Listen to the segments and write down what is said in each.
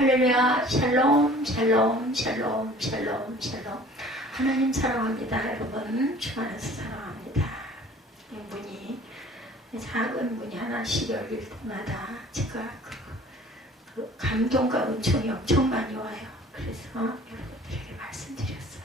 할렐루야. 샬롬 샬롬 샬롬 샬롬 샬롬. 하나님 사랑합니다. 여러분 주 안에서 사랑합니다. 이 문이 작은 문이 하나씩 열릴 때마다 제가 그 감동과 은총이 엄청 많이 와요. 그래서 여러분들에게 말씀드렸어요.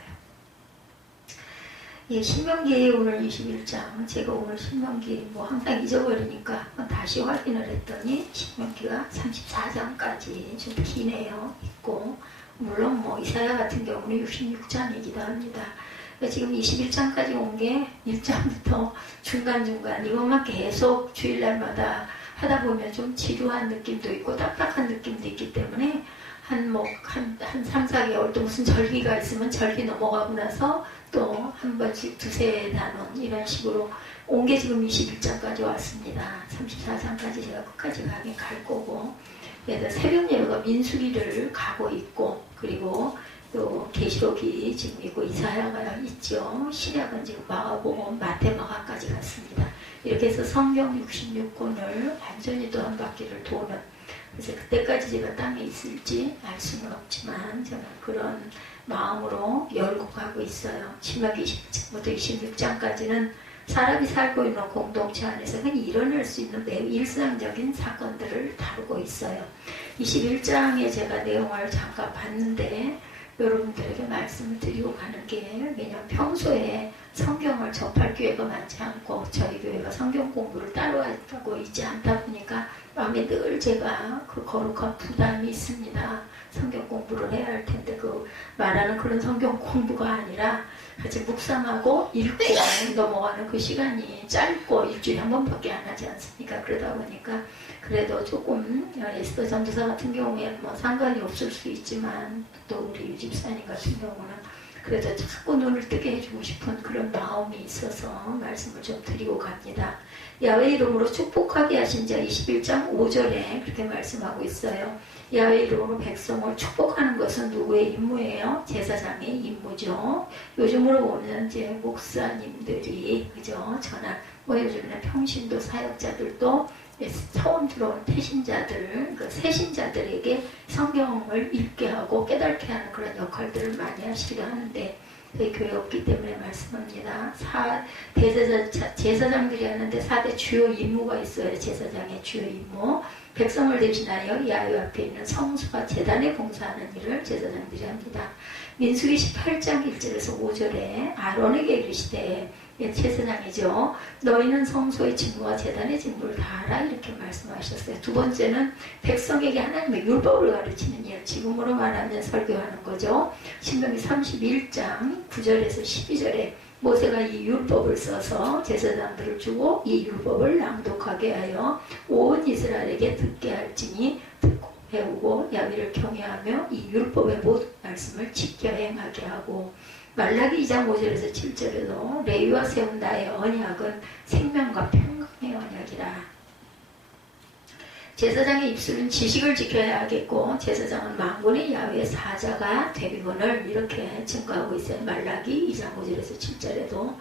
예, 신명기 오늘 21장. 제가 오늘 신명기 항상 잊어버리니까 다시 확인을 했더니 신명기가 34장까지 좀 기네요. 있고 물론 이사야 같은 경우는 66장이기도 합니다. 지금 21장까지 온 게 1장부터 중간중간 이것만 계속 주일날마다 하다 보면 좀 지루한 느낌도 있고 딱딱한 느낌도 있기 때문에 한 3, 4개월 또 무슨 절기가 있으면 절기 넘어가고 나서 또 한 번씩 두세 단원 이런 식으로 온 게 지금 21장까지 왔습니다. 34장까지 제가 끝까지 가긴 갈 거고, 그래서 새벽 예배가 민수기를 가고 있고, 그리고 또 계시록이 지금 있고 이사야가 있죠. 신약은 지금 마가복음, 마태마가까지 갔습니다. 이렇게 해서 성경 66권을 완전히 또 한 바퀴를 도는, 그래서 그때까지 제가 땅에 있을지 알 수는 없지만 저는 그런 마음으로 열고 가고 있어요. 신명기 20장부터 26장까지는 사람이 살고 있는 공동체 안에서 흔히 일어날 수 있는 매우 일상적인 사건들을 다루고 있어요. 21장에 제가 내용을 잠깐 봤는데 여러분들에게 말씀을 드리고 가는 게, 왜냐하면 평소에 성경을 접할 기회가 많지 않고 저희 교회가 성경 공부를 따로 하고 있지 않다 보니까 마음에 늘 제가 그 거룩한 부담이 있습니다. 성경 공부를 해야 할 텐데 그 말하는 그런 성경 공부가 아니라 같이 묵상하고 읽고 넘어가는 그 시간이 짧고 일주일에 한 번밖에 안 하지 않습니까? 그러다 보니까 그래도 조금 에스더 전도사 같은 경우에 상관이 없을 수 있지만 또 우리 유 집사님 같은 경우는 그래도 자꾸 눈을 뜨게 해주고 싶은 그런 마음이 있어서 말씀을 좀 드리고 갑니다. 야훼 이름으로 축복하게 하신 자 21장 5절에 그렇게 말씀하고 있어요. 야훼 이름으로 백성을 축복하는 것은 누구의 임무예요? 제사장의 임무죠. 요즘으로 보면 이제 목사님들이 그죠? 전화 요즘에는 평신도 사역자들도 처음 들어온 태신자들, 그 새신자들에게 성경을 읽게 하고 깨닫게 하는 그런 역할들을 많이 하시기도 하는데 저희 교회 없기 때문에 말씀합니다. 제사장들이 하는데 4대 주요 임무가 있어요. 제사장의 주요 임무. 백성을 대신하여 야훼 앞에 있는 성소와 제단에 봉사하는 일을 제사장들이 합니다. 민수기 18장 1절에서 5절에 아론에게 이르시되, 제사장이죠. 너희는 성소의 직무와 제단의 직무를 다 알아, 이렇게 말씀하셨어요. 두 번째는 백성에게 하나님의 율법을 가르치는 일, 지금으로 말하면 설교하는 거죠. 신명기 31장 9절에서 12절에 모세가 이 율법을 써서 제사장들을 주고 이 율법을 낭독하게 하여 온 이스라엘에게 듣게 할지니 듣고 배우고 야훼를 경외하며 이 율법의 모든 말씀을 지켜 행하게 하고, 말라기 2장 5절에서 7절에도 레위와 세운 나의 언약은 생명과 평강의 언약이라. 제사장의 입술은 지식을 지켜야 하겠고 제사장은 만군의 야훼의 사자가 되리거늘, 이렇게 증거하고 있어요. 말라기 2장 5절에서 7절에도.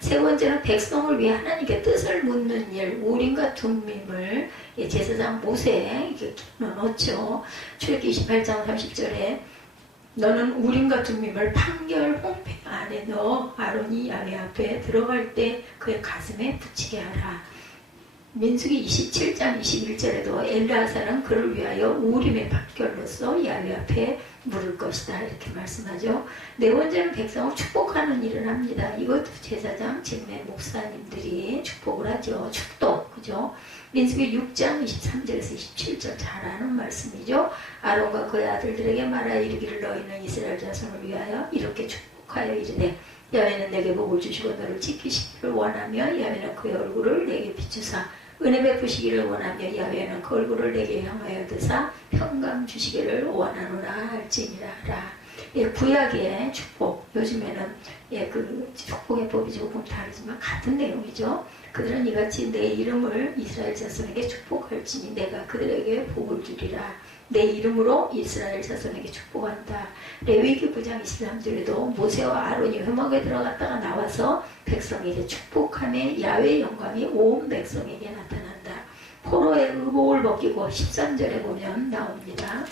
세 번째는 백성을 위해 하나님께 뜻을 묻는 일, 우림과 둠밈을 제사장 모세에 넣어놓죠. 출애굽기 28장 30절에 너는 우림과 둠밈을 판결 홍패 안에 넣어 아론이 야훼 앞에 들어갈 때 그의 가슴에 붙이게 하라. 민수기 27장 21절에도 엘르아사는 그를 위하여 우림의 판결로서 야훼 앞에 물을 것이다, 이렇게 말씀하죠. 네 번째는 백성을 축복하는 일을 합니다. 이것도 제사장, 직내 목사님들이 축복을 하죠. 축복, 그죠? 민수기 6장 23절에서 27절 잘 아는 말씀이죠. 아론과 그의 아들들에게 말하여 이르기를 너희는 이스라엘 자손을 위하여 이렇게 축복하여 이르되, 야훼는 내게 복을 주시고 너를 지키시기를 원하며 야훼는 그의 얼굴을 내게 비추사 은혜 베푸시기를 원하며 야훼는 그 얼굴을 내게 향하여 드사 평강 주시기를 원하노라 할지니라. 구약의 축복, 요즘에는 그 축복의 법이 조금 다르지만 같은 내용이죠. 그들은 이같이 내 이름을 이스라엘 자손에게 축복할지니 내가 그들에게 복을 주리라. 내 이름으로 이스라엘 자손에게 축복한다. 레위기 9장 23절에도 모세와 아론이 회막에 들어갔다가 나와서 백성에게 축복하며 야훼의 영광이 온 백성에게 나타난다. 포로의 의복을 벗기고 13절에 보면 나옵니다.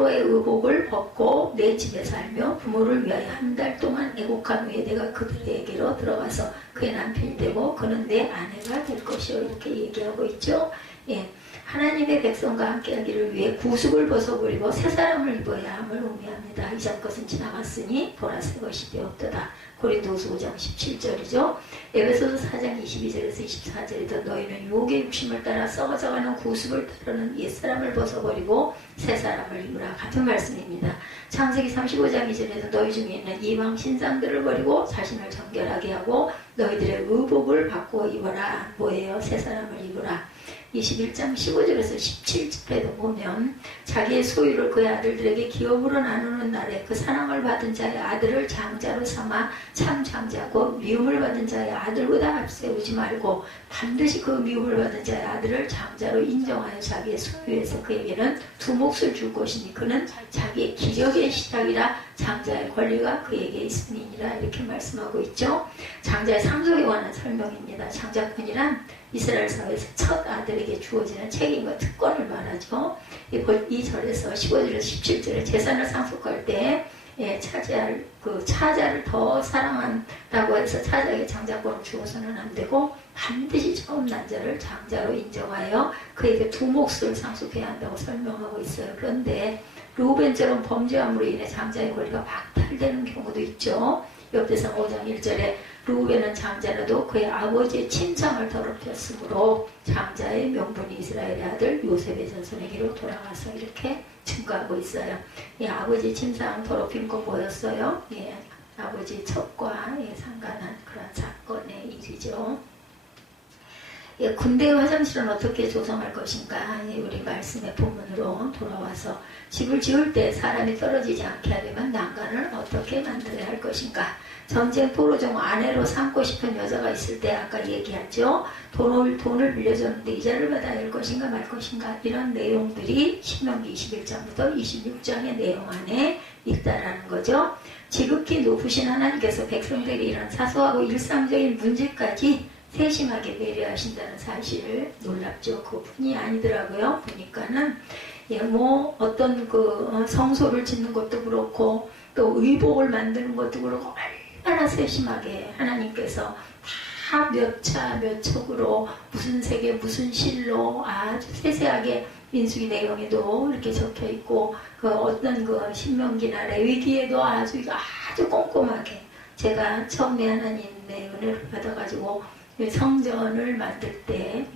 포로의 의복을 벗고 내 집에 살며 부모를 위하여 한 달 동안 애곡한 후에 내가 그들에게로 들어가서 그의 남편이 되고 그는 내 아내가 될 것이요. 이렇게 얘기하고 있죠. 예. 하나님의 백성과 함께하기를 위해 구습을 벗어버리고 새 사람을 입어야 함을 의미합니다. 이전 것은 지나갔으니 보라 새 것이 되었도다. 고린도후서 5장 17절이죠. 에베소서 4장 22절에서 24절에도 너희는 유혹의 욕심을 따라 썩어져가는 구습을 따르는 옛사람을 벗어버리고 새 사람을 입으라. 같은 말씀입니다. 창세기 35장 2절에서 너희 중에 있는 이방 신상들을 버리고 자신을 정결하게 하고 너희들의 의복을 바꾸어 입어라. 뭐예요? 새 사람을 입으라. 21장 15절에서 17절에도 보면 자기의 소유를 그의 아들들에게 기업으로 나누는 날에 그 사랑을 받은 자의 아들을 장자로 삼아 참 장자고 미움을 받은 자의 아들보다 앞세우지 말고 반드시 그 미움을 받은 자의 아들을 장자로 인정하여 자기의 소유에서 그에게는 두 몫을 줄 것이니 그는 자기의 기력의 시작이라 장자의 권리가 그에게 있음이니라. 이렇게 말씀하고 있죠. 장자의 상속에 관한 설명입니다. 장자권이란 이스라엘 사회에서 첫 아들에게 주어지는 책임과 특권을 말하죠. 이 절에서 15절에서 17절에 재산을 상속할 때 차지할 그 차자를 더 사랑한다고 해서 차자에게 장자권을 주어서는 안 되고 반드시 처음 난 자를 장자로 인정하여 그에게 두 몫을 상속해야 한다고 설명하고 있어요. 그런데 르우벤처럼 범죄함으로 인해 장자의 권리가 박탈되는 경우도 있죠. 욥기상 5장 1절에 르우벤은 장자라도 그의 아버지의 친상을 더럽혔으므로 장자의 명분이 이스라엘의 아들 요셉의 자손에게로 돌아가서 이렇게 증거하고 있어요. 아버지 친상 더럽힌 거 뭐였어요? 아버지 첩과 상관한 그런 사건의 일이죠. 군대의 화장실은 어떻게 조성할 것인가? 우리 말씀의 본문으로 돌아와서 집을 지을 때 사람이 떨어지지 않게 하려면 난간을 어떻게 만들어야 할 것인가? 전쟁 포로 중 아내로 삼고 싶은 여자가 있을 때 아까 얘기했죠. 돈을 빌려줬는데 이자를 받아야 할 것인가 말 것인가? 이런 내용들이 신명기 21장부터 26장의 내용 안에 있다라는 거죠. 지극히 높으신 하나님께서 백성들에게 이런 사소하고 일상적인 문제까지 세심하게 배려하신다는 사실 놀랍죠. 그뿐이 아니더라고요. 보니까는 어떤 성소를 짓는 것도 그렇고 또 의복을 만드는 것도 그렇고 얼마나 세심하게 하나님께서 다 몇 차 몇 척으로 무슨 색에 무슨 실로 아주 세세하게 민수기 내용에도 이렇게 적혀 있고 어떤 신명기나 레위기에도 아주 꼼꼼하게 제가 처음에 하나님의 은혜를 받아가지고 성전을 만들 때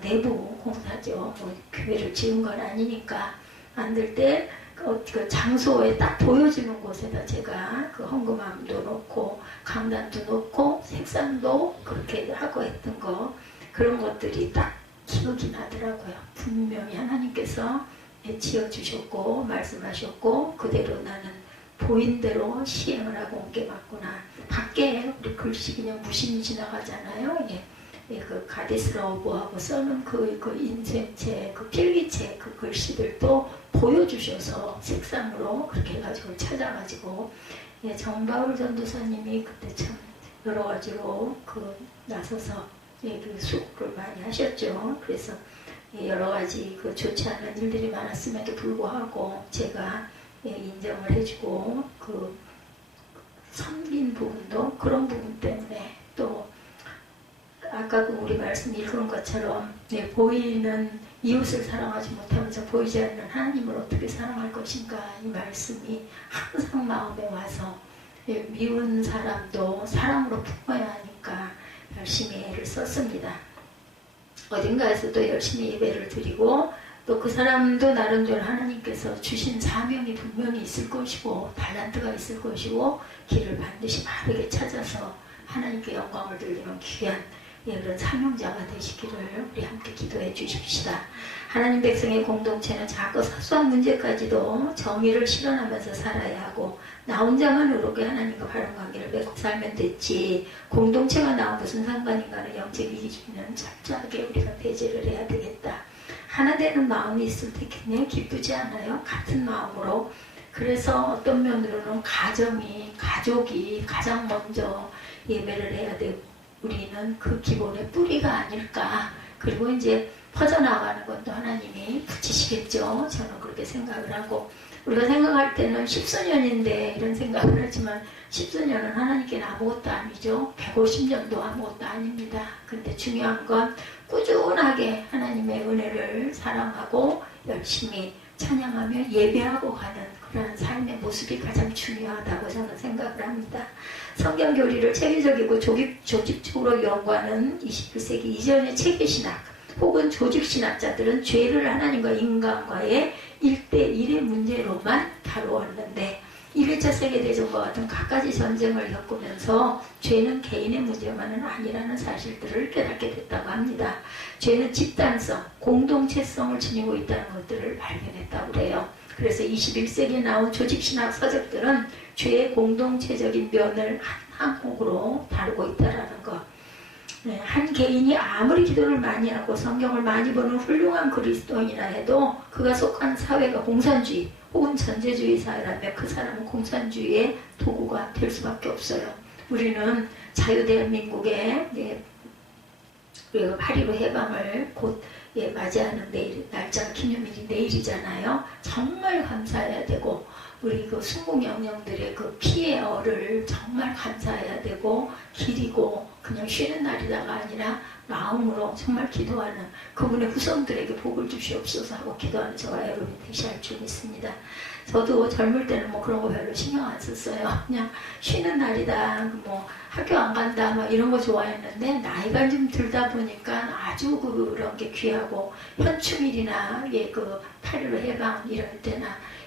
내부 공사죠. 교회를 지은 건 아니니까 만들 때 그 장소에 딱 보여주는 곳에다 제가 헌금함도 놓고 강단도 놓고 색상도 그렇게 하고 했던 그런 것들이 딱 기억이 나더라고요. 분명히 하나님께서 지어주셨고 말씀하셨고 그대로 나는 보인 대로 시행을 하고 온 게 맞구나. 밖에 우리 글씨 그냥 무심히 지나가잖아요. 그 가디스 러브하고 써는 그 인쇄체, 그 필기체, 그 글씨들도 보여주셔서 색상으로 그렇게 해가지고 찾아가지고 정바울 전도사님이 그때 참 여러 가지로 나서서 수고를 많이 하셨죠. 그래서 여러 가지 좋지 않은 일들이 많았음에도 불구하고 제가 인정을 해주고 섬긴 부분도 그런 부분 때문에 또 아까 우리 말씀 읽은 것처럼 보이는 이웃을 사랑하지 못하면서 보이지 않는 하나님을 어떻게 사랑할 것인가 이 말씀이 항상 마음에 와서 미운 사람도 사랑으로 품어야 하니까 열심히 애를 썼습니다. 어딘가에서도 열심히 예배를 드리고 또 그 사람도 나름대로 하나님께서 주신 사명이 분명히 있을 것이고 달란트가 있을 것이고 길을 반드시 바르게 찾아서 하나님께 영광을 돌리는 귀한 그런 사명자가 되시기를 우리 함께 기도해 주십시다. 하나님 백성의 공동체는 작고 사소한 문제까지도 정의를 실현하면서 살아야 하고 나 혼자만 의롭게 하나님과 바른 관계를 맺고 살면 됐지 공동체가 나와 무슨 상관인가는 영적인 기준은 철저하게 우리가 배제를 해야 되겠다. 하나 되는 마음이 있을 때 굉장히 기쁘지 않아요? 같은 마음으로. 그래서 어떤 면으로는 가족이 가장 먼저 예배를 해야 되고 우리는 그 기본의 뿌리가 아닐까 그리고 이제 퍼져나가는 것도 하나님이 붙이시겠죠. 저는 그렇게 생각을 하고, 우리가 생각할 때는 십수년인데 이런 생각을 하지만 십수년은 하나님께는 아무것도 아니죠. 150년도 아무것도 아닙니다. 근데 중요한 건 꾸준하게 하나님의 은혜를 사랑하고 열심히 찬양하며 예배하고 가는 그런 삶의 모습이 가장 중요하다고 저는 생각을 합니다. 성경 교리를 체계적이고 조직적으로 연구하는 21세기 이전의 체계신학 혹은 조직신학자들은 죄를 하나님과 인간과의 1대1의 문제로만 다루었는데 1차 세계대전과 같은 갖가지 전쟁을 겪으면서 죄는 개인의 문제만은 아니라는 사실들을 깨닫게 됐다고 합니다. 죄는 집단성, 공동체성을 지니고 있다는 것들을 발견했다고 해요. 그래서 21세기에 나온 조직신학 서적들은 죄의 공동체적인 면을 한 항목으로 다루고 있다는 것. 네, 한 개인이 아무리 기도를 많이 하고 성경을 많이 보는 훌륭한 그리스도인이라 해도 그가 속한 사회가 공산주의 혹은 전제주의 사회라면 그 사람은 공산주의의 도구가 될 수밖에 없어요. 우리는 자유대한민국의 우리가 8.15 해방을 곧 맞이하는 내일, 날짜가 기념일이 내일이잖아요. 정말 감사해야 되고 우리 그 순국영령들의 그 피해를 정말 감사해야 되고 기리고 그냥 쉬는 날이다가 아니라 마음으로 정말 기도하는 그분의 후손들에게 복을 주시옵소서 하고 기도하는 저와 여러분이 되셔야 할 줄 믿습니다. 저도 젊을 때는 뭐 그런 거 별로 신경 안 썼어요. 그냥 쉬는 날이다, 뭐 학교 안 간다, 막 이런 거 좋아했는데 나이가 좀 들다 보니까 아주 그런 게 귀하고 현충일이나 그 8.15 해방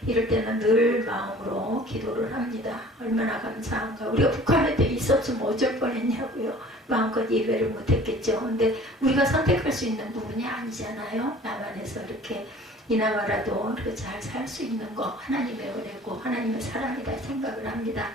이럴 때는 늘 마음으로 기도를 합니다. 얼마나 감사한가. 우리가 북한에 있었으면 어쩔 뻔했냐고요. 마음껏 예배를 못했겠죠. 근데 우리가 선택할 수 있는 부분이 아니잖아요. 남한에서 이렇게 이나마라도 이렇게 잘 살 수 있는 거 하나님의 은혜고 하나님의 사랑이다 생각을 합니다.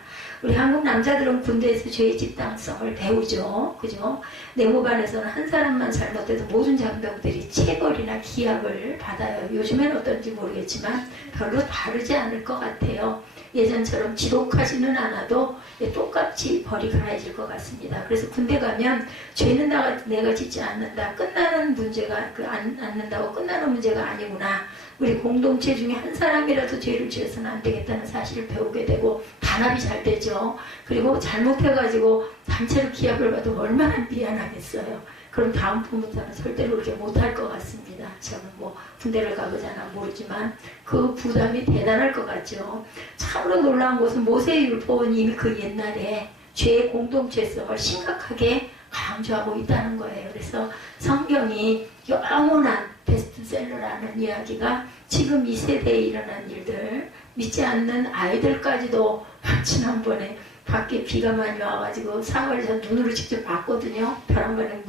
우리 한국 남자들은 군대에서 죄의 집단성을 배우죠. 그죠? 내무반에서는 한 사람만 잘못해도 모든 장병들이 체벌이나 기합을 받아요. 요즘엔 어떤지 모르겠지만 별로 다르지 않을 것 같아요. 예전처럼 지독하지는 않아도 똑같이 벌이 가해질 것 같습니다. 그래서 군대 가면 죄는 내가 짓지 않는다. 끝나는 문제가 않는다고 끝나는 문제가 아니구나. 우리 공동체 중에 한 사람이라도 죄를 지어서는 안 되겠다는 사실을 배우게 되고 단합이 잘 되죠. 그리고 잘못해가지고 단체로 기합을 받으면 얼마나 미안하겠어요. 그럼 다음부터는 절대로 그렇게 못할 것 같습니다. 저는 뭐 군대를 가보잖아 모르지만 그 부담이 대단할 것 같죠. 참으로 놀라운 것은 모세의 율법은 이미 그 옛날에 죄의 공동체성을 심각하게 강조하고 있다는 거예요. 그래서 성경이 영원한 베스트셀러라는 이야기가 지금 이 세대에 일어난 일들, 믿지 않는 아이들까지도 지난번에 밖에 비가 많이 와가지고 사거리에서 눈으로 직접 봤거든요. 벼랑간에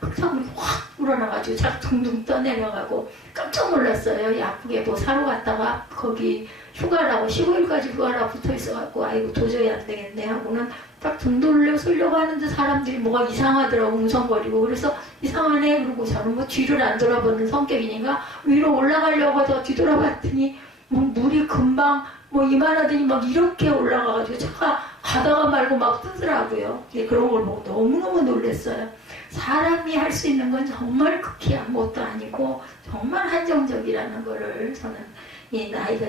흙탕물이 확 우러나가지고 쫙 둥둥 떠내려가고 깜짝 놀랐어요. 야프게 뭐 사러 갔다가 거기 휴가라고 15일까지 휴가라고 붙어있어갖고 아이고 도저히 안 되겠네 하고는 딱 등 돌려서려고 하는데 사람들이 뭐가 이상하더라고 웅성거리고 그래서 이상하네 그러고 저는 뭐 뒤를 안 돌아보는 성격이니까 위로 올라가려고 하다가 뒤돌아봤더니 뭐 물이 금방 뭐 이만하더니 막 이렇게 올라가가지고 차가 가다가 말고 막 뜨더라고요. 그런 걸 보고 너무너무 놀랐어요. 사람이 할 수 있는 건 정말 극히 아무것도 아니고 정말 한정적이라는 거를 저는 이 나이가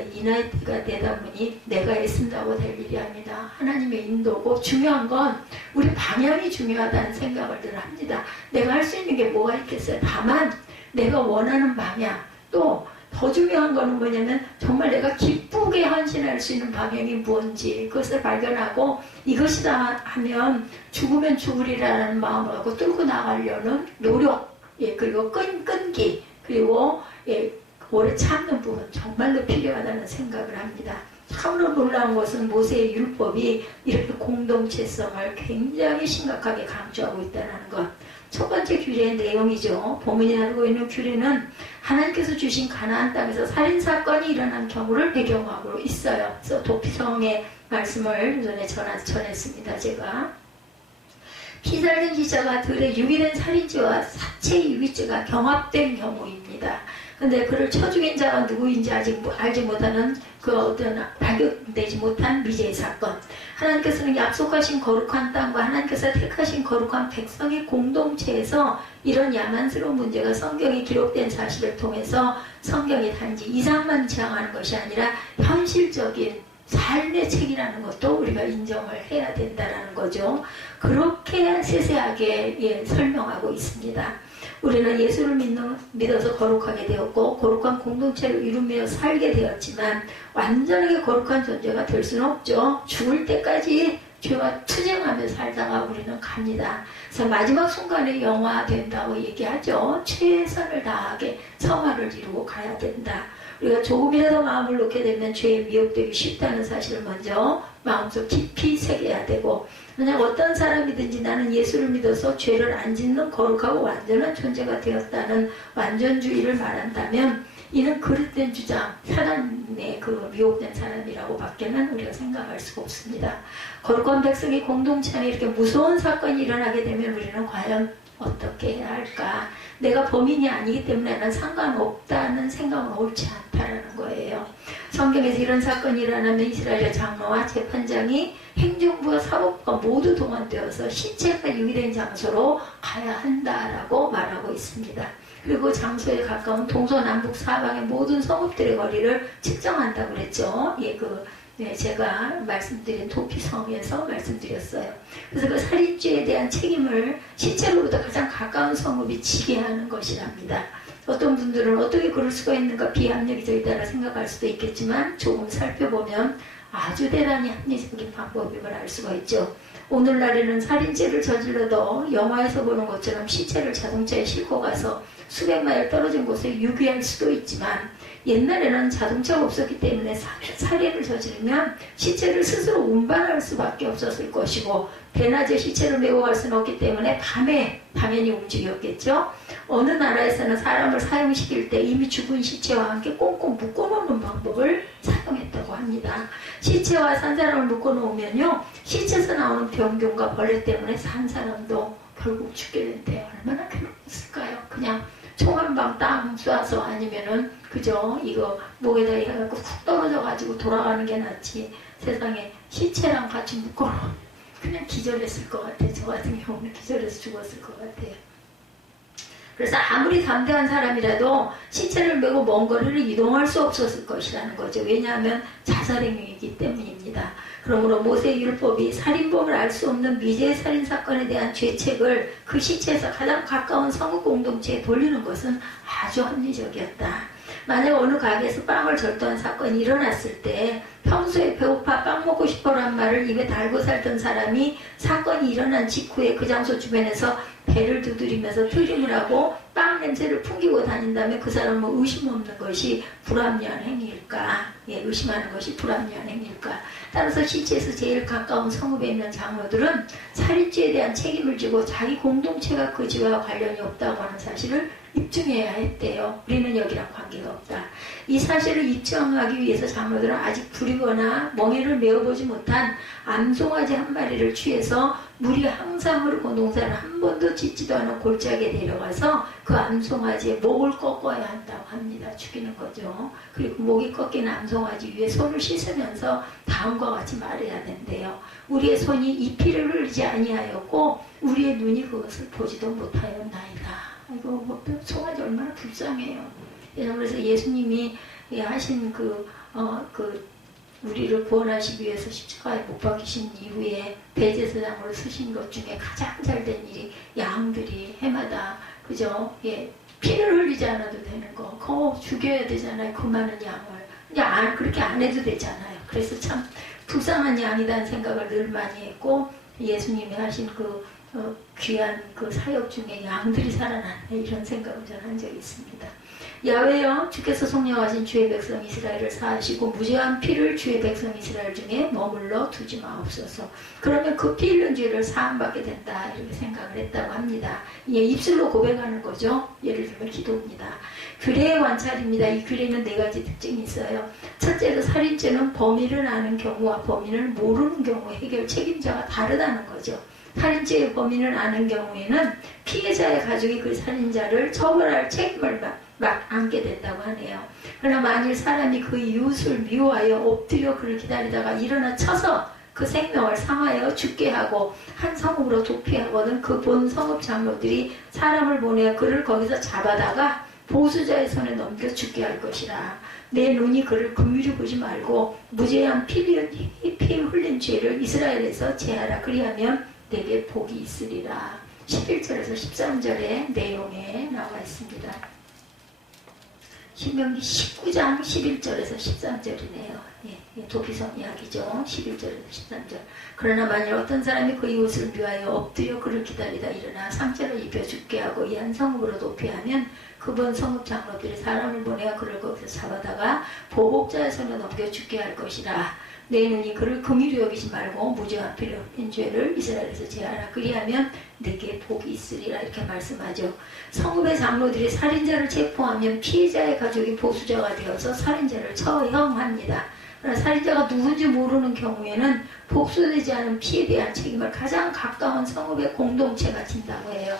되다 보니 내가 애쓴다고 될 일이 아니다. 하나님의 인도고 중요한 건 우리 방향이 중요하다는 생각을 늘 합니다. 내가 할 수 있는 게 뭐가 있겠어요. 다만 내가 원하는 방향 또 더 중요한 거는 뭐냐면 정말 내가 기쁘게 헌신할 수 있는 방향이 무엇인지 그것을 발견하고 이것이다 하면 죽으면 죽으리라는 마음을 갖고 뚫고 나가려는 노력 그리고 끈기 그리고 오래 참는 부분 정말로 필요하다는 생각을 합니다. 참으로 놀라운 것은 모세의 율법이 이렇게 공동체성을 굉장히 심각하게 강조하고 있다는 것. 첫 번째 규례의 내용이죠. 본문이 다루고 있는 규례는 하나님께서 주신 가나안 땅에서 살인사건이 일어난 경우를 배경으로 있어요. 그래서 도피성의 말씀을 전에 전했습니다. 제가 피살된 기자가 들에 유기된 살인죄와 사체 유기죄가 경합된 경우입니다. 근데 그를 쳐 죽인 자가 누구인지 아직 알지 못하는 그 어떤 발견되지 못한 미제의 사건. 하나님께서는 약속하신 거룩한 땅과 하나님께서 택하신 거룩한 백성의 공동체에서 이런 야만스러운 문제가 성경에 기록된 사실을 통해서 성경이 단지 이상만 지향하는 것이 아니라 현실적인 삶의 책이라는 것도 우리가 인정을 해야 된다는 거죠. 그렇게 세세하게 설명하고 있습니다. 우리는 예수를 믿어서 거룩하게 되었고 거룩한 공동체를 이루며 살게 되었지만 완전하게 거룩한 존재가 될 수는 없죠. 죽을 때까지 죄와 투쟁하며 살다가 우리는 갑니다. 그래서 마지막 순간에 영화된다고 얘기하죠. 최선을 다하게 성화를 이루고 가야 된다. 우리가 조금이라도 마음을 놓게 되면 죄에 미혹되기 쉽다는 사실을 먼저 마음속 깊이 새겨야 되고, 만약 어떤 사람이든지 나는 예수를 믿어서 죄를 안 짓는 거룩하고 완전한 존재가 되었다는 완전주의를 말한다면 이는 그릇된 주장, 사단에 미혹된 사람이라고 밖에는 우리가 생각할 수가 없습니다. 거룩한 백성이 공동체 안에 이렇게 무서운 사건이 일어나게 되면 우리는 과연 어떻게 해야 할까? 내가 범인이 아니기 때문에 난 상관없다는 생각은 옳지 않다라는 거예요. 성경에서 이런 사건이 일어나면 이스라엘의 장로와 재판장이 행정부와 사법부가 모두 동원되어서 시체가 유기된 장소로 가야 한다라고 말하고 있습니다. 그리고 장소에 가까운 동서남북 사방의 모든 성읍들의 거리를 측정한다고 그랬죠. 제가 말씀드린 도피성에서 말씀드렸어요. 그래서 그 살인죄에 대한 책임을 시체로부터 가장 가까운 성읍이 지게 하는 것이랍니다. 어떤 분들은 어떻게 그럴 수가 있는가 비합리적이다라 생각할 수도 있겠지만 조금 살펴보면 아주 대단히 합리적인 방법임을 알 수가 있죠. 오늘날에는 살인죄를 저질러도 영화에서 보는 것처럼 시체를 자동차에 싣고 가서 수백 마일 떨어진 곳에 유기할 수도 있지만 옛날에는 자동차가 없었기 때문에 살인을 저지르면 시체를 스스로 운반할 수밖에 없었을 것이고 대낮에 시체를 메고 갈 수는 없기 때문에 밤에 당연히 움직였겠죠. 어느 나라에서는 사람을 사형시킬 때 이미 죽은 시체와 함께 꽁꽁 묶어놓는 방법을 사용했다고 합니다. 시체와 산 사람을 묶어놓으면요 시체에서 나오는 병균과 벌레 때문에 산 사람도 결국 죽게 된대요. 얼마나 괴롭았을까요? 그냥 총 한 방 땅 쏴서 아니면은 그죠? 이거 목에다 해갖고 훅 떨어져가지고 돌아가는 게 낫지. 세상에 시체랑 같이 묶어놓은 그냥 기절했을 것 같아요. 저 같은 경우는 기절해서 죽었을 것 같아요. 그래서 아무리 담대한 사람이라도 시체를 메고 먼 거리를 이동할 수 없었을 것이라는 거죠. 왜냐하면 자살행위이기 때문입니다. 그러므로 모세의 율법이 살인범을 알 수 없는 미제의 살인사건에 대한 죄책을 그 시체에서 가장 가까운 성읍 공동체에 돌리는 것은 아주 합리적이었다. 만약 어느 가게에서 빵을 절도한 사건이 일어났을 때 평소에 배고파 빵 먹고 싶어란 말을 입에 달고 살던 사람이 사건이 일어난 직후에 그 장소 주변에서 배를 두드리면서 트림을 하고 빵 냄새를 풍기고 다닌다면 그 사람은 의심 없는 것이 불합리한 행위일까? 의심하는 것이 불합리한 행위일까? 따라서 시체에서 제일 가까운 성읍에 있는 장로들은 살인죄에 대한 책임을 지고 자기 공동체가 그 죄와 관련이 없다고 하는 사실을 입증해야 했대요. 우리는 여기랑 관계가 없다. 이 사실을 입증하기 위해서 장로들은 아직 부리거나 멍에를 메어보지 못한 암송아지 한 마리를 취해서 물이 항상 흐르고 농사를 한 번도 짓지도 않은 골짜기에 데려가서 그 암송아지의 목을 꺾어야 한다고 합니다. 죽이는 거죠. 그리고 목이 꺾인 암송아지 위에 손을 씻으면서 다음과 같이 말해야 된대요. 우리의 손이 이 피를 흘리지 아니하였고 우리의 눈이 그것을 보지도 못하였나이다. 이거 송아지 얼마나 불쌍해요. 그래서 예수님이 하신 우리를 구원하시기 위해서 십자가에 못 박히신 이후에 대제사장으로 쓰신 것 중에 가장 잘된 일이 양들이 해마다 그죠? 피를 흘리지 않아도 되는 거, 그거 죽여야 되잖아요. 그 많은 양을. 근데 그렇게 안 해도 되잖아요. 그래서 참 불쌍한 양이라는 생각을 늘 많이 했고 예수님이 하신 귀한 그 사역 중에 양들이 살아났네 이런 생각을 저는 한 적이 있습니다. 야훼여 주께서 속량하신 주의 백성 이스라엘을 사하시고 무죄한 피를 주의 백성 이스라엘 중에 머물러 두지 마옵소서. 그러면 그 피 흘린 죄를 사함받게 된다 이렇게 생각을 했다고 합니다. 입술로 고백하는 거죠. 예를 들면 기도입니다. 규례의 관찰입니다. 이 규례는 4가지 특징이 있어요. 첫째로 살인죄는 범인을 아는 경우와 범인을 모르는 경우 해결 책임자가 다르다는 거죠. 살인죄의 범인을 아는 경우에는 피해자의 가족이 그 살인자를 처벌할 책임을 막 안게 된다고 하네요. 그러나 만일 사람이 그 이웃을 미워하여 엎드려 그를 기다리다가 일어나 쳐서 그 생명을 상하여 죽게 하고 한 성읍으로 도피하거든 그 본 성읍 장로들이 사람을 보내어 그를 거기서 잡아다가 보수자의 손에 넘겨 죽게 할 것이라. 내 눈이 그를 긍휼히 보지 말고 무죄한 피 흘린 죄를 이스라엘에서 제하라. 그리하면 내게 복이 있으리라. 11절에서 13절의 내용에 나와 있습니다. 신명기 19장 11절에서 13절이네요. 도피성 이야기죠. 11절에서 13절. 그러나 만일 어떤 사람이 그 이웃을 미워하여 엎드려 그를 기다리다 일어나 상처를 입혀 죽게 하고 이 한 성읍으로 도피하면 그번 성읍 장로들이 사람을 보내어 그를 거기서 잡아다가 보복자의 손에 넘겨 죽게 할 것이라. 내 눈이 그를 긍휼히 여기지 말고 무죄한 피 흘린 죄를 이스라엘에서 제하라. 그리하면 내게 복이 있으리라. 이렇게 말씀하죠. 성읍의 장로들이 살인자를 체포하면 피해자의 가족이 보수자가 되어서 살인자를 처형합니다. 그러나 살인자가 누군지 모르는 경우에는 복수되지 않은 피에 대한 책임을 가장 가까운 성읍의 공동체가 진다고 해요.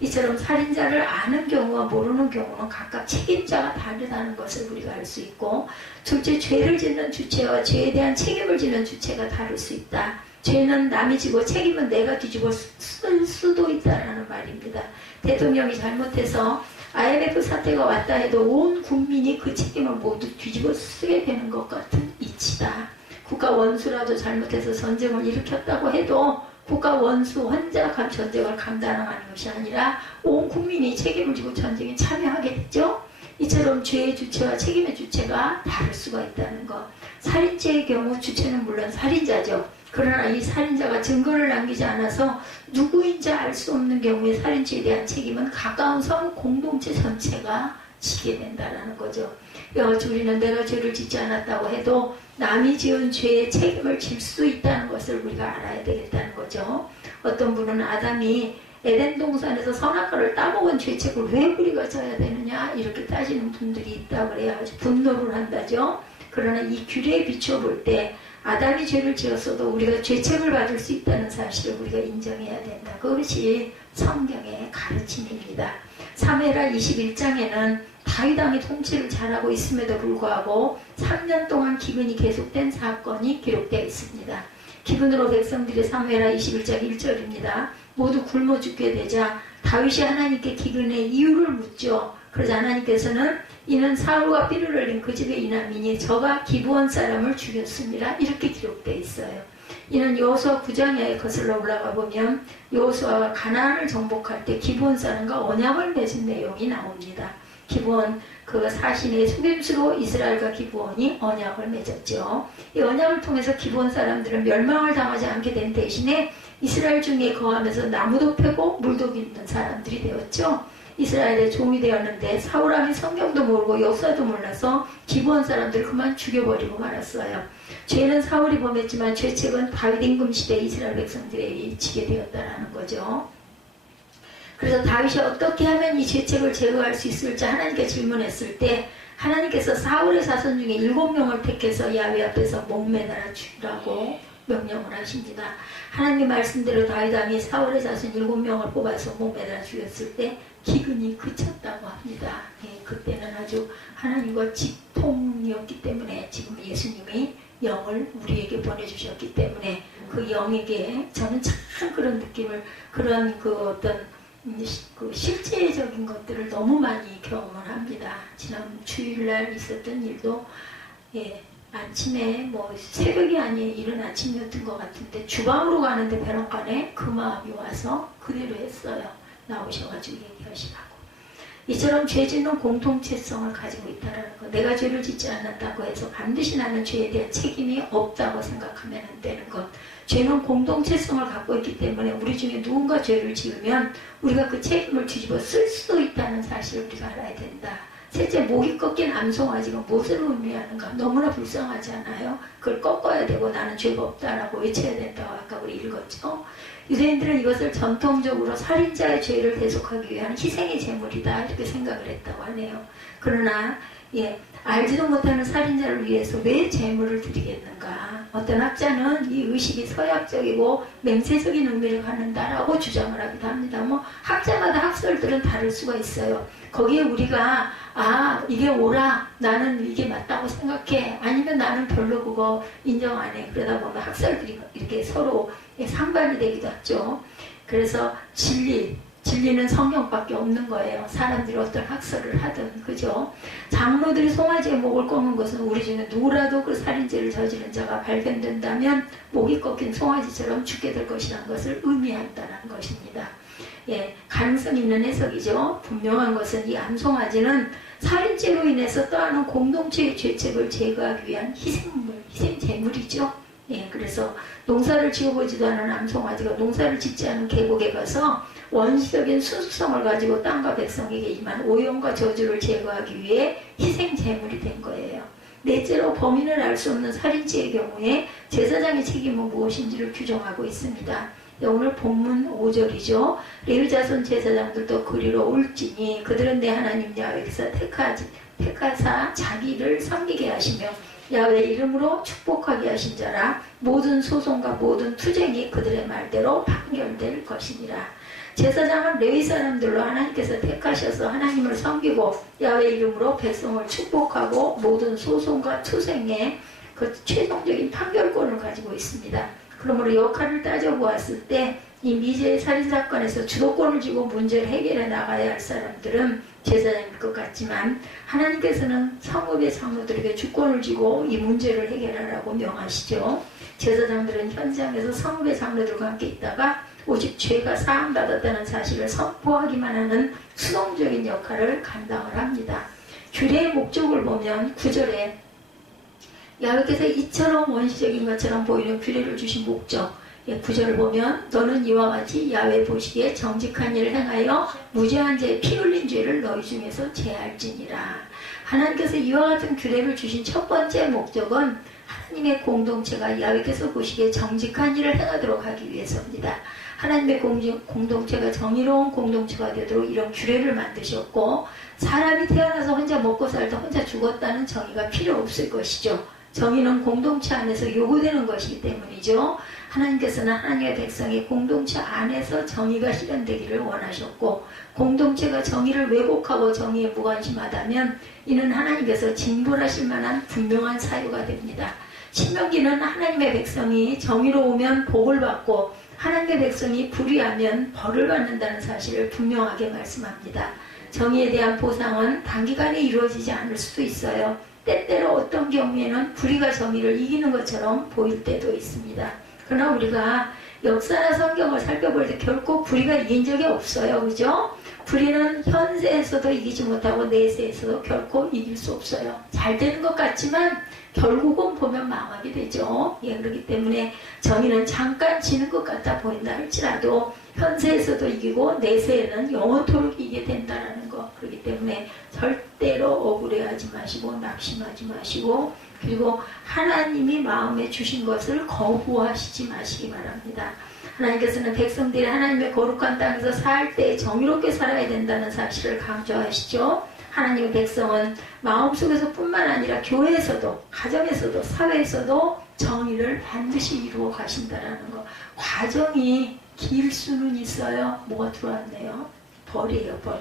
이처럼 살인자를 아는 경우와 모르는 경우는 각각 책임자가 다르다는 것을 우리가 알 수 있고, 둘째, 죄를 짓는 주체와 죄에 대한 책임을 지는 주체가 다를 수 있다. 죄는 남이 지고 책임은 내가 뒤집어 쓸 수도 있다는 말입니다. 대통령이 잘못해서 IMF 사태가 왔다 해도 온 국민이 그 책임을 모두 뒤집어 쓰게 되는 것 같은 이치다. 국가 원수라도 잘못해서 전쟁을 일으켰다고 해도 국가 원수 혼자 전쟁을 감당하는 것이 아니라 온 국민이 책임을 지고 전쟁에 참여하게 됐죠. 이처럼 죄의 주체와 책임의 주체가 다를 수가 있다는 것. 살인죄의 경우 주체는 물론 살인자죠. 그러나 이 살인자가 증거를 남기지 않아서 누구인지 알 수 없는 경우에 살인죄에 대한 책임은 가까운 성 공동체 전체가 지게 된다는 거죠. 여하튼 우리는 내가 죄를 짓지 않았다고 해도 남이 지은 죄의 책임을 질 수 있다는 것을 우리가 알아야 되겠다는 거죠. 어떤 분은 아담이 에덴 동산에서 선악과를 따먹은 죄책을 왜 우리가 져야 되느냐 이렇게 따지는 분들이 있다고 그래야 아주 분노를 한다죠. 그러나 이 규례에 비춰볼 때 아담이 죄를 지었어도 우리가 죄책을 받을 수 있다는 사실을 우리가 인정해야 된다. 그것이 성경의 가르침입니다. 사무엘하 21장에는 다윗 왕이 통치를 잘하고 있음에도 불구하고 3년 동안 기근이 계속된 사건이 기록되어 있습니다. 기근으로 백성들이 사무엘하 21장 1절입니다. 모두 굶어 죽게 되자 다윗이 하나님께 기근의 이유를 묻죠. 그러자 하나님께서는 이는 사울과 삐를 흘린 그 집의 이남이니 저가 기브온 사람을 죽였습니다. 이렇게 기록되어 있어요. 이는 여호수아 9장에 거슬러 올라가 보면 여호수아가 가나안을 정복할 때 기브온 사람과 언약을 맺은 내용이 나옵니다. 기브온 그 사신의 속임수로 이스라엘과 기브온이 언약을 맺었죠. 이 언약을 통해서 기브온 사람들은 멸망을 당하지 않게 된 대신에 이스라엘 중에 거하면서 나무도 패고 물도 깃는 사람들이 되었죠. 이스라엘의 종이 되었는데 사울왕이 성경도 모르고 역사도 몰라서 기브온 사람들 그만 죽여버리고 말았어요. 죄는 사울이 범했지만 죄책은 다윗 임금 시대 이스라엘 백성들에게 지게 되었다는 거죠. 그래서 다윗이 어떻게 하면 이 죄책을 제거할 수 있을지 하나님께 질문했을 때 하나님께서 사울의 자손 중에 7명을 택해서 야훼 앞에서 목매달아 죽이라고 명령을 하십니다. 하나님 말씀대로 다윗 왕이 사울의 자손 7명을 뽑아서 목매달아 죽였을 때 기근이 그쳤다고 합니다. 그때는 아주 하나님과 직통이었기 때문에 지금 예수님이 영을 우리에게 보내주셨기 때문에 그 영에게 저는 참 그런 느낌을 그런 그 어떤 그 실제적인 것들을 너무 많이 경험을 합니다. 지난 주일날 있었던 일도 아침에 뭐 새벽이 아닌 이른 아침이었던 것 같은데 주방으로 가는데 벼랑간에 그 마음이 와서 그대로 했어요. 나오셔가지고 얘기하시라고. 이처럼 죄 짓는 공동체성을 가지고 있다는 거. 내가 죄를 짓지 않았다고 해서 반드시 나는 죄에 대한 책임이 없다고 생각하면 안 되는 것. 죄는 공동체성을 갖고 있기 때문에 우리 중에 누군가 죄를 지으면 우리가 그 책임을 뒤집어 쓸 수도 있다는 사실을 우리가 알아야 된다. 셋째, 목이 꺾인 암송아지가 무엇을 의미하는가? 너무나 불쌍하지 않아요? 그걸 꺾어야 되고 나는 죄가 없다라고 외쳐야 된다고 아까 우리 읽었죠? 유대인들은 이것을 전통적으로 살인자의 죄를 대속하기 위한 희생의 제물이다 이렇게 생각을 했다고 하네요. 그러나 알지도 못하는 살인자를 위해서 왜 재물을 드리겠는가? 어떤 학자는 이 의식이 서약적이고 맹세적인 의미를 갖는다라고 주장을 하기도 합니다. 뭐 학자마다 학설들은 다를 수가 있어요. 거기에 우리가 이게 옳아, 나는 이게 맞다고 생각해, 아니면 나는 별로 그거 인정 안 해, 그러다 보면 학설들이 이렇게 서로 상반이 되기도 하죠. 그래서 진리는 성경밖에 없는 거예요. 사람들이 어떤 학설을 하든, 그죠? 장로들이 송아지에 목을 꺾는 것은 우리 중에 누구라도 그 살인죄를 저지른 자가 발견된다면 목이 꺾인 송아지처럼 죽게 될 것이라는 것을 의미한다는 것입니다. 예, 가능성 있는 해석이죠. 분명한 것은 이 암송아지는 살인죄로 인해서 떠하는 공동체의 죄책을 제거하기 위한 희생제물이죠. 예, 그래서 농사를 지어보지도 않은 암송아지가 농사를 짓지 않은 계곡에 가서 원시적인 순수성을 가지고 땅과 백성에게 임한 오염과 저주를 제거하기 위해 희생제물이 된 거예요. 넷째로 범인을 알 수 없는 살인죄의 경우에 제사장의 책임은 무엇인지를 규정하고 있습니다. 오늘 본문 5절이죠. 레위 자손 제사장들도 그리로 올지니 그들은 내 하나님 야훼께서 택하사 자기를 섬기게 하시며 야훼 이름으로 축복하게 하신 자라 모든 소송과 모든 투쟁이 그들의 말대로 판결될 것이니라. 제사장은 레위 사람들로 하나님께서 택하셔서 하나님을 섬기고 야훼 이름으로 백성을 축복하고 모든 소송과 투쟁에 그 최종적인 판결권을 가지고 있습니다. 그러므로 역할을 따져보았을 때 이 미제의 살인사건에서 주도권을 쥐고 문제를 해결해 나가야 할 사람들은 제사장일 것 같지만 하나님께서는 성읍의 장로들에게 주권을 쥐고 이 문제를 해결하라고 명하시죠. 제사장들은 현장에서 성읍의 장로들과 함께 있다가 오직 죄가 사함받았다는 사실을 선포하기만 하는 수동적인 역할을 감당을 합니다. 규례의 목적을 보면 9절에 야훼께서 이처럼 원시적인 것처럼 보이는 규례를 주신 목적, 9절을 보면 너는 이와 같이 야훼 보시기에 정직한 일을 행하여 무죄한 자의 피 흘린 죄를 너희 중에서 제할지니라. 하나님께서 이와 같은 규례를 주신 첫 번째 목적은 하나님의 공동체가 야훼께서 보시기에 정직한 일을 행하도록 하기 위해서입니다. 하나님의 공동체가 정의로운 공동체가 되도록 이런 규례를 만드셨고 사람이 태어나서 혼자 먹고 살다 혼자 죽었다는 정의가 필요 없을 것이죠. 정의는 공동체 안에서 요구되는 것이기 때문이죠. 하나님께서는 하나님의 백성이 공동체 안에서 정의가 실현되기를 원하셨고 공동체가 정의를 왜곡하고 정의에 무관심하다면 이는 하나님께서 징벌하실 만한 분명한 사유가 됩니다. 신명기는 하나님의 백성이 정의로우면 복을 받고 하나님의 백성이 불의하면 벌을 받는다는 사실을 분명하게 말씀합니다. 정의에 대한 보상은 단기간에 이루어지지 않을 수도 있어요. 때때로 어떤 경우에는 불의가 정의를 이기는 것처럼 보일 때도 있습니다. 그러나 우리가 역사나 성경을 살펴볼 때 결코 불의가 이긴 적이 없어요. 그죠? 불의는 현세에서도 이기지 못하고 내세에서도 결코 이길 수 없어요. 잘 되는 것 같지만 결국은 보면 망하게 되죠. 예, 그렇기 때문에 정의는 잠깐 지는 것 같아 보인다 할지라도 현세에서도 이기고 내세에는 영원토록 이기게 된다는 거. 그렇기 때문에 절대로 억울해하지 마시고 낙심하지 마시고 그리고 하나님이 마음에 주신 것을 거부하시지 마시기 바랍니다. 하나님께서는 백성들이 하나님의 거룩한 땅에서 살 때 정의롭게 살아야 된다는 사실을 강조하시죠. 하나님의 백성은 마음속에서 뿐만 아니라 교회에서도 가정에서도 사회에서도 정의를 반드시 이루어 가신다는 거. 과정이 길 수는 있어요. 뭐가 들어왔네요. 벌이에요. 벌.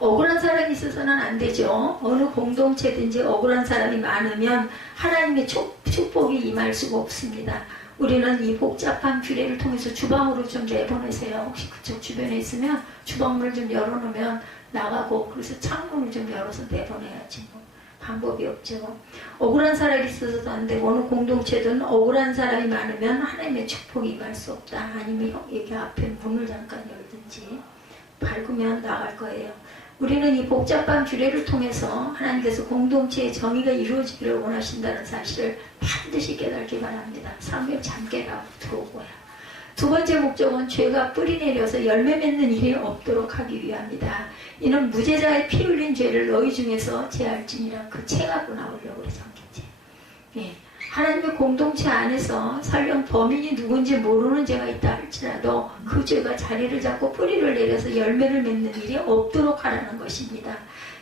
억울한 사람이 있어서는 안 되죠. 어느 공동체든지 억울한 사람이 많으면 하나님의 축복이 임할 수가 없습니다. 우리는 이 복잡한 규례를 통해서 주방으로 좀 내보내세요. 혹시 그쪽 주변에 있으면 주방문을 좀 열어놓으면 나가고 그래서 창문을 좀 열어서 내보내야지 뭐. 방법이 없죠. 억울한 사람이 있어서도 안 되고 어느 공동체든 억울한 사람이 많으면 하나님의 축복이 임할 수 없다. 아니면 여기 앞에 문을 잠깐 열든지 밟으면 나갈 거예요. 우리는 이 복잡한 규례를 통해서 하나님께서 공동체의 정의가 이루어지기를 원하신다는 사실을 반드시 깨닫기 바랍니다. 삶의 잠깨가 들어오고요. 두 번째 목적은 죄가 뿌리 내려서 열매 맺는 일이 없도록 하기 위함이다. 이는 무죄자의 피 흘린 죄를 너희 중에서 제할지니라. 그 채 갖고 나오려고 그래서 성경제. 예. 하나님의 공동체 안에서 설령 범인이 누군지 모르는 죄가 있다 할지라도 그 죄가 자리를 잡고 뿌리를 내려서 열매를 맺는 일이 없도록 하라는 것입니다.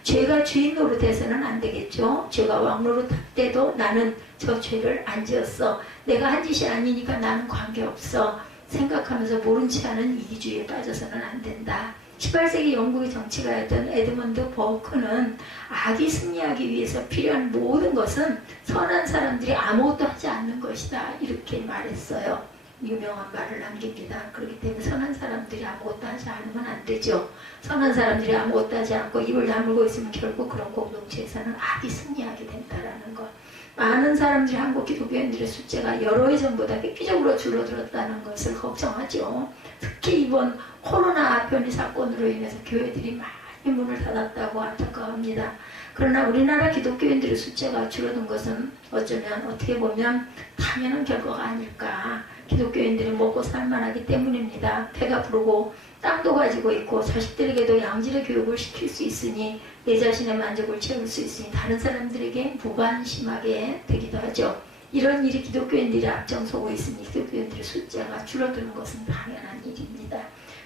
죄가 주인 노릇해서는 안 되겠죠. 죄가 왕 노릇할 때도 나는 저 죄를 안 지었어. 내가 한 짓이 아니니까 나는 관계없어. 생각하면서 모른 체 하는 이기주의에 빠져서는 안 된다. 18세기 영국의 정치가였던 에드먼드 버크는 악이 승리하기 위해서 필요한 모든 것은 선한 사람들이 아무것도 하지 않는 것이다. 이렇게 말했어요. 유명한 말을 남깁니다. 그렇기 때문에 선한 사람들이 아무것도 하지 않으면 안 되죠. 선한 사람들이 아무것도 하지 않고 입을 다물고 있으면 결국 그런 공동체에서는 악이 승리하게 된다는 것. 많은 사람들이 한국 기독교인들의 숫자가 여러 해 전보다 획기적으로 줄어들었다는 것을 걱정하죠. 특히 이번 코로나 변이 사건으로 인해서 교회들이 많이 문을 닫았다고 안타까워합니다. 그러나 우리나라 기독교인들의 숫자가 줄어든 것은 어쩌면 어떻게 보면 당연한 결과가 아닐까. 기독교인들이 먹고 살만하기 때문입니다. 배가 부르고 땅도 가지고 있고 자식들에게도 양질의 교육을 시킬 수 있으니 내 자신의 만족을 채울 수 있으니 다른 사람들에게 무관심하게 되기도 하죠. 이런 일이 기독교인들이 앞장서고 있으니 기독교인들의 숫자가 줄어드는 것은 당연한 일입니다.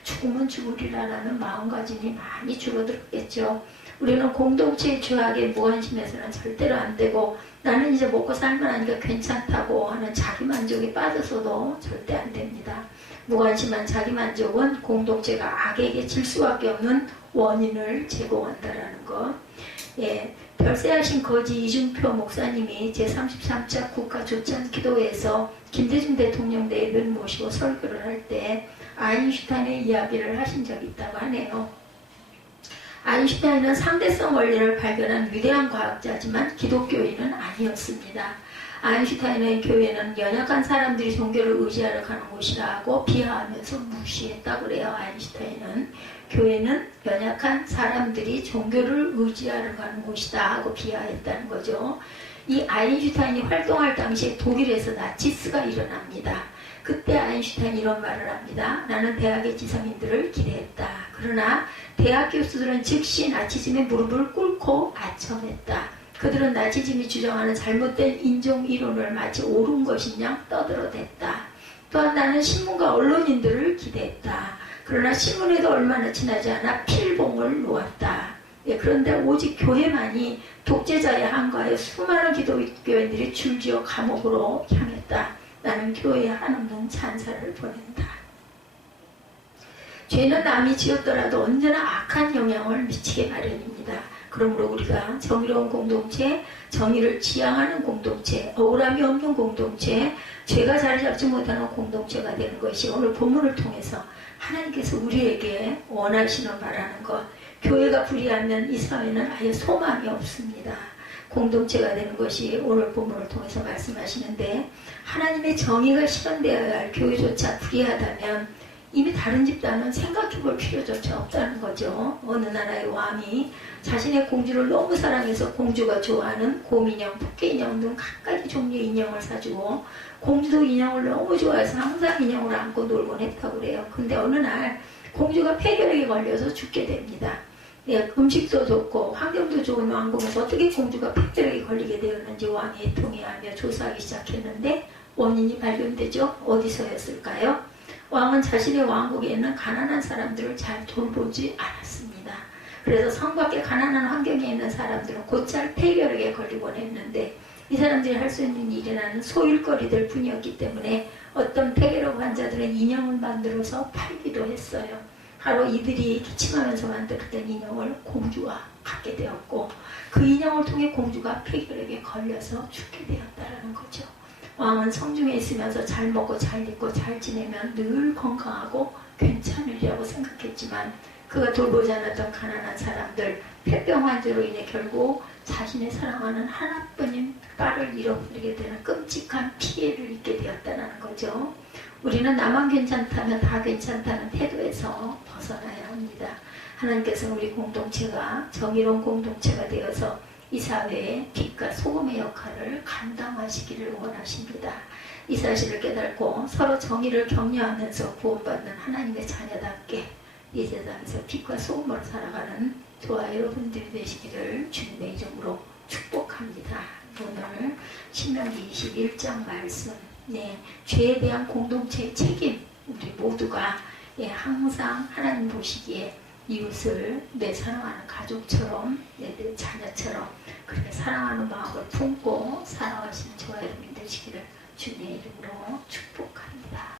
죽으면 죽으리라라는 마음가짐이 많이 줄어들었겠죠. 우리는 공동체의 죄악에 무관심해서는 절대로 안 되고 나는 이제 먹고 살만 하니까 괜찮다고 하는 자기만족에 빠져서도 절대 안 됩니다. 무관심한 자기만족은 공동체가 악에게 질 수밖에 없는 원인을 제공한다라는 것. 예, 별세하신 거지 이준표 목사님이 제33차 국가조찬 기도회에서 김대중 대통령 내를 모시고 설교를 할 때 아인슈타인의 이야기를 하신 적이 있다고 하네요. 아인슈타인은 상대성 원리를 발견한 위대한 과학자지만 기독교인은 아니었습니다. 아인슈타인의 교회는 연약한 사람들이 종교를 의지하러 가는 곳이라고 비하하면서 무시했다고 그래요. 아인슈타인은 교회는 연약한 사람들이 종교를 의지하러 가는 곳이다 하고 비하했다는 거죠. 이 아인슈타인이 활동할 당시에 독일에서 나치스가 일어납니다. 그때 아인슈타인이 이런 말을 합니다. 나는 대학의 지성인들을 기대했다. 그러나 대학 교수들은 즉시 나치즘의 무릎을 꿇고 아첨했다. 그들은 나치즘이 주장하는 잘못된 인종 이론을 마치 옳은 것인 양 떠들어댔다. 또한 나는 신문과 언론인들을 기대했다. 그러나 신문에도 얼마나 지나지 않아 필봉을 놓았다. 예, 그런데 오직 교회만이 독재자의 한가에 수많은 기독교인들이 줄지어 감옥으로 향했다. 나는 교회에 한없는 찬사를 보낸다. 죄는 남이 지었더라도 언제나 악한 영향을 미치게 마련입니다. 그러므로 우리가 정의로운 공동체, 정의를 지향하는 공동체, 억울함이 없는 공동체, 죄가 자리 잡지 못하는 공동체가 되는 것이 오늘 본문을 통해서 하나님께서 우리에게 원하시는 바라는 것. 교회가 불의하면 이 사회는 아예 소망이 없습니다. 공동체가 되는 것이 오늘 본문을 통해서 말씀하시는데 하나님의 정의가 실현되어야 할 교회조차 불의하다면 이미 다른 집단은 생각해볼 필요조차 없다는 거죠. 어느 나라의 왕이 자신의 공주를 너무 사랑해서 공주가 좋아하는 곰인형, 토끼인형 등 갖가지 종류의 인형을 사주고 공주도 인형을 너무 좋아해서 항상 인형을 안고 놀곤 했다고 그래요. 근데 어느 날 공주가 폐결핵에 걸려서 죽게 됩니다. 네, 음식도 좋고 환경도 좋은 왕국에서 어떻게 공주가 폐결핵에 걸리게 되었는지 왕이 통해하며 조사하기 시작했는데 원인이 발견되죠. 어디서였을까요? 왕은 자신의 왕국에 있는 가난한 사람들을 잘 돌보지 않았습니다. 그래서 성 밖에 가난한 환경에 있는 사람들은 곧잘 폐결핵에 걸리곤 했는데 이 사람들이 할 수 있는 일이라는 소일거리들 뿐이었기 때문에 어떤 폐결핵 환자들은 인형을 만들어서 팔기도 했어요. 바로 이들이 기침하면서 만들었던 인형을 공주가 갖게 되었고 그 인형을 통해 공주가 폐결핵에 걸려서 죽게 되었다는 거죠. 왕은 성중에 있으면서 잘 먹고 잘 입고 잘 지내면 늘 건강하고 괜찮으리라고 생각했지만 그가 돌보지 않았던 가난한 사람들, 폐병 환자로 인해 결국 자신의 사랑하는 하나뿐인 딸을 잃어버리게 되는 끔찍한 피해를 입게 되었다는 거죠. 우리는 나만 괜찮다면 다 괜찮다는 태도에서 벗어나야 합니다. 하나님께서는 우리 공동체가 정의로운 공동체가 되어서 이 사회의 빛과 소금의 역할을 감당하시기를 원하십니다. 이 사실을 깨닫고 서로 정의를 격려하면서 구원받는 하나님의 자녀답게 이 세상에서 빛과 소금으로 살아가는 저와 여러분들이 되시기를 주님의 이름으로 축복합니다. 오늘 신명기 21장 말씀, 네, 죄에 대한 공동체의 책임, 우리 모두가 항상 하나님 보시기에 이웃을 내 사랑하는 가족처럼 내 자녀처럼 그렇게 사랑하는 마음을 품고 살아가시는 저와 여러분 되시기를 주님의 이름으로 축복합니다.